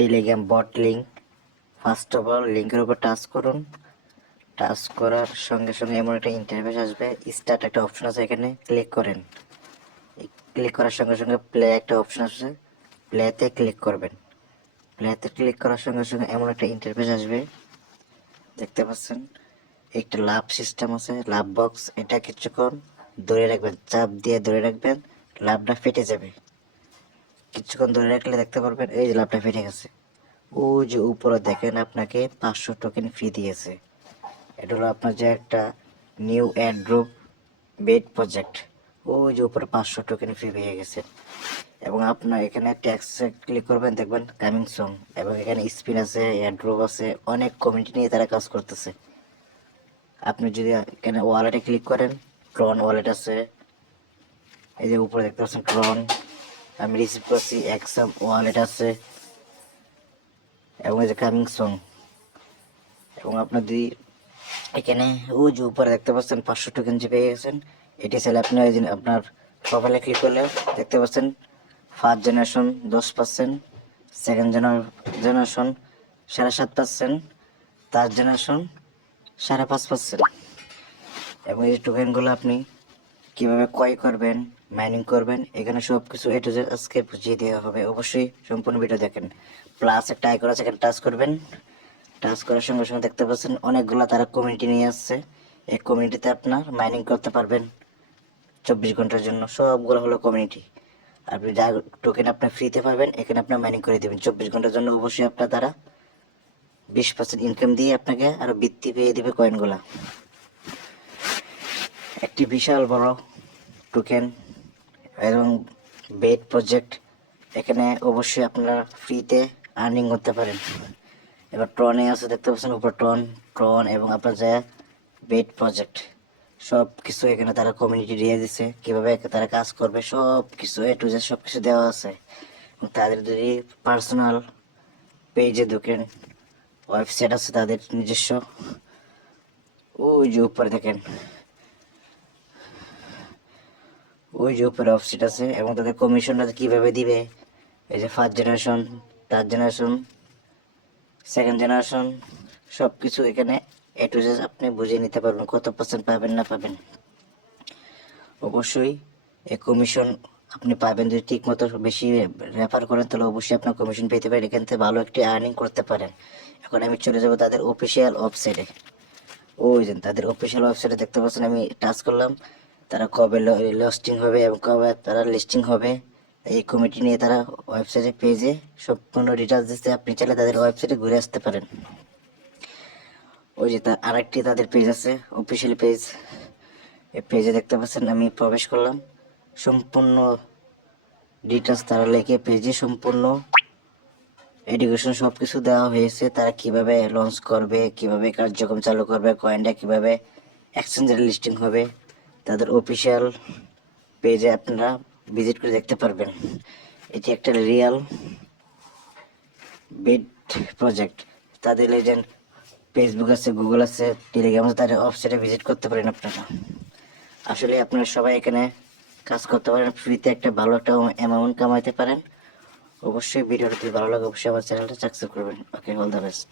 Telegram bot link first of all লিঙ্কের উপর touch করুন। টাচ করার সঙ্গে সঙ্গে এমন একটা ইন্টারফেস আসবে স্টার্ট একটা অপশন আছে এখানে ক্লিক করেন। ক্লিক করার সঙ্গে সঙ্গে প্লে একটা অপশন আছে প্লেতে ক্লিক করবেন। প্লেতে ক্লিক করার সঙ্গে সঙ্গে এমন একটা ইন্টারফেস আসবে, দেখতে পাচ্ছেন? একটা লাভ সিস্টেম আছে লাভ বক্স এটা কিছুক্ষণ ধরে রাখবেন, চাপ দিয়ে ধরে রাখবেন লাভটা ফেটে যাবে। কিছুক্ষণ ধরে রাখলে দেখতে পারবেন, এই যে লাভটা ফেটে গেছে ও যে উপরে দেখেন আপনাকে পাঁচশো টোকেন ফ্রি দিয়েছে। এটা হলো আপনার যে একটা নিউ অ্যাড্রুপ বেড প্রজেক্ট ও যে উপরে পাঁচশো টোকেন ফ্রি পেয়ে গেছে। এবং আপনার এখানে ট্যাক্সে ক্লিক করবেন, দেখবেন কামিং সং এবং এখানে স্পিন আছে অ্যাড্রপ আছে, অনেক কমিউনিটি নিয়ে তারা কাজ করতেছে। আপনি যদি এখানে ওয়ালেটে ক্লিক করেন ট্রন ওয়ালেট আছে। এই যে উপরে দেখতে পাচ্ছেন ট্রন আমি রিসিভ করছি এক্সাম ওয়ালেট আছে এবং যে কামিং সং এবং আপনার যদি এখানে ও যে উপরে দেখতে পাচ্ছেন, পাঁচশো টোকেন যে পেয়ে গেছেন, এটি চাইলে আপনি ওই আপনার প্রোফাইলে ক্লিক করলে দেখতে পাচ্ছেন ফার্স্ট জেনারেশন দশ পার্সেন্ট সেকেন্ড জেনারেশন সাড়ে সাত পার্সেন্ট থার্ড জেনারেশন সাড়ে পাঁচ পার্সেন্ট এবং এই টোকেনগুলো আপনি কীভাবে ক্রয় করবেন মাইনিং করবেন। এখানে সব কিছু এ আজকে বুঝিয়ে দেওয়া হবে। অবশ্যই সম্পূর্ণ ভিডিও দেখেন। প্লাস একটা আইকন আছে, এখানে টাচ করবেন। টাচ করার সঙ্গে সঙ্গে দেখতে পাচ্ছেন অনেকগুলো তারা কমিউনিটি নিয়ে আসছে। এই কমিউনিটিতে আপনার মাইনিং করতে পারবেন চব্বিশ ঘণ্টার জন্য। সবগুলো হলো কমিউনিটি আপনি যা টোকেন আপনার ফ্রিতে পাবেন, এখানে আপনার মাইনিং করে দেবেন। চব্বিশ ঘণ্টার জন্য অবশ্যই আপনার তারা বিশ পার্সেন্ট ইনকাম দিয়ে আপনাকে আরও বৃত্তি পেয়ে দেবে কয়েনগুলা একটি বিশাল বড় টোকেন এবং বেড প্রজেক্ট এখানে অবশ্যই আপনারা ফ্রিতে আর্নিং করতে পারেন। এবার ট্রনে আছে, দেখতে পাচ্ছেন উপর ট্রন ট্রন এবং আপনার যা বেড প্রজেক্ট সব কিছু এখানে তারা কমিউনিটি দিয়ে দিছে। কীভাবে তারা কাজ করবে সব কিছু এ টু জেড সব কিছু দেওয়া আছে। তাদের যদি পার্সোনাল পেজে ঢুকেন ওয়েবসাইট আছে তাদের নিজস্ব, ওই যে উপরে দেখেন। ওই যে উপরে অফসিট আছে এবং তাদের কমিশনটা কীভাবে দিবে? এই যে first generation third generation second generation সব কিছু এখানে এ টু জেড আপনি বুঝে নিতে পারবেন কত পার্সেন্ট পাবেন না পাবেন। অবশ্যই এই কমিশন আপনি পাবেন যদি ঠিক মতো বেশি রেফার করেন, তাহলে অবশ্যই আপনার কমিশন পেতে পারেন। এখান থেকে ভালো একটি আর্নিং করতে পারেন। এখন আমি চলে যাব তাদের অফিসিয়াল ওয়েবসাইটে ওই যে তাদের অফিসিয়াল ওয়েবসাইটে দেখতে পাচ্ছেন, আমি টাচ করলাম। তারা কবে লিস্টিং হবে এবং কবে তারা লিস্টিং হবে, এই কমিটি নিয়ে তারা ওয়েবসাইটে পেজে সম্পূর্ণ ডিটেলস দিচ্ছে। আপনি চাইলে তাদের ওয়েবসাইটে ঘুরে আসতে পারেন। ওই যে তার আরেকটি তাদের পেজ আছে অফিসিয়াল পেজ এই পেজে দেখতে পাচ্ছেন, আমি প্রবেশ করলাম। সম্পূর্ণ ডিটেলস তারা লেখে পেজে সম্পূর্ণ এডুকেশন সব কিছু দেওয়া হয়েছে। তারা কীভাবে লঞ্চ করবে, কীভাবে কার্যক্রম চালু করবে কয়েনটা কীভাবে এক্সচেঞ্জের লিস্টিং হবে। তাদের অফিসিয়াল পেজে আপনারা ভিজিট করে দেখতে পারবেন। এটি একটা রিয়াল বেড প্রজেক্ট তাদের এজেন্ট ফেসবুক আছে গুগল আছে টেলিগ্রাম আছে, তাদের ওয়েবসাইটে ভিজিট করতে পারেন আপনারা। আসলে আপনারা সবাই এখানে কাজ করতে পারেন ফ্রিতে একটা ভালো একটা অ্যামাউন্ট কামাইতে পারেন। অবশ্যই ভিডিওটা ভালো লাগে, অবশ্যই আমার চ্যানেলটা সাবস্ক্রাইব করবেন। Okay all the best